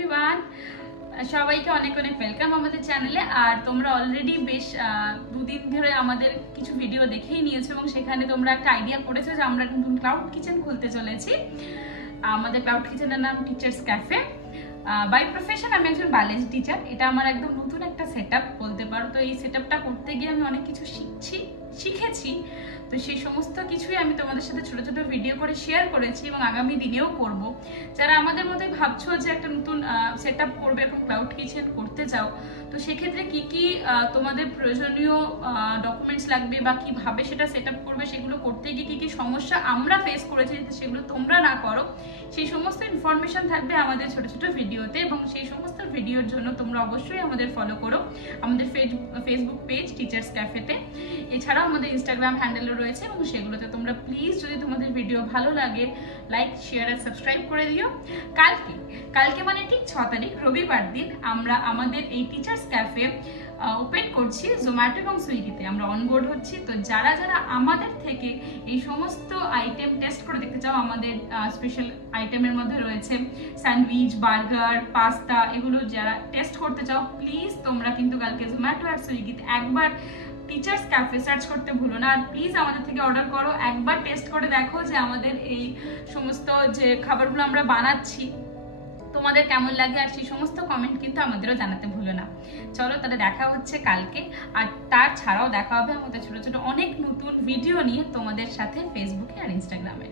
Everyone, সবাইকে অনেক অনেক ওয়েলকাম আমাদের চ্যানেলে। আর তোমরা অলরেডি বেশ দুদিন ধরে আমাদের কিছু ভিডিও দেখেই নিয়েছো এবং সেখানে তোমরা একটা আইডিয়া করেছো যে আমরা নতুন ক্লাউড কিচেন খুলতে চলেছি। আমাদের ক্লাউড কিচেনের নাম টিচার্স ক্যাফে। বাই প্রফেশন আমি একজন বায়োলজি টিচার। এটা আমার একদম নতুন একটা সেটআপ বলতে পারো। তো এই সেটআপটা করতে গিয়ে আমি অনেক কিছু শিখেছি। তো সেই সমস্ত কিছুই আমি তোমাদের সাথে ছোট ছোট ভিডিও করে শেয়ার করেছি এবং আগামী দিনেও করব। যারা আমাদের মতোই ভাবছো যে একটা নতুন সেটআপ করবে, এখন ক্লাউড কিচেন করতে চাও, তো সেক্ষেত্রে কি কি তোমাদের প্রয়োজনীয় ডকুমেন্টস লাগবে বা কিভাবে সেটা সেটআপ করবে, সেগুলো করতে গিয়ে কি কি সমস্যা আমরা ফেস করেছি যাতে সেগুলো তোমরা না করো, সেই সমস্ত ইনফরমেশন থাকবে আমাদের ছোট ছোট ভিডিওতে। এবং সেই সমস্ত ভিডিওর জন্য তোমরা অবশ্যই আমাদের ফলো করো আমাদের ফেসবুক পেজ টিচার্স ক্যাফেতে। এছাড়াও আমাদের ইনস্টাগ্রাম হ্যান্ডেলও রয়েছে এবং সেগুলোতে তোমরা প্লিজ যদি তোমাদের ভিডিও ভালো লাগে লাইক শেয়ার আর সাবস্ক্রাইব করে দিও। কালকে মানে ঠিক 6 তারিখ রবিবার দিন আমরা আমাদের এই টিচার্স ক্যাফে ওপেন করছি জোম্যাটো এবং সুইগিতে। আমরা অনবোর্ড হচ্ছি। তো যারা যারা আমাদের থেকে এই সমস্ত আইটেম টেস্ট করে দেখতে চাও, আমাদের স্পেশাল আইটেমের মধ্যে রয়েছে স্যান্ডউইচ, বার্গার, পাস্তা, এগুলো যারা টেস্ট করতে চাও প্লিজ তোমরা কিন্তু কালকে জোম্যাটো আর সুইগিতে একবার টিচার্স ক্যাফে সার্চ করতে ভুলো না। আর প্লিজ আমাদের থেকে অর্ডার করো, একবার টেস্ট করে দেখো যে আমাদের এই সমস্ত যে খাবারগুলো আমরা বানাচ্ছি তোমাদের কেমন লাগে। আর সেই সমস্ত কমেন্ট কিন্তু আমাদেরও জানাতে ভুলো না। চলো তাহলে দেখা হচ্ছে কালকে। আর তার ছাড়াও দেখা হবে আমাদের ছোট ছোট অনেক নতুন ভিডিও নিয়ে তোমাদের সাথে ফেসবুকে আর ইনস্টাগ্রামে।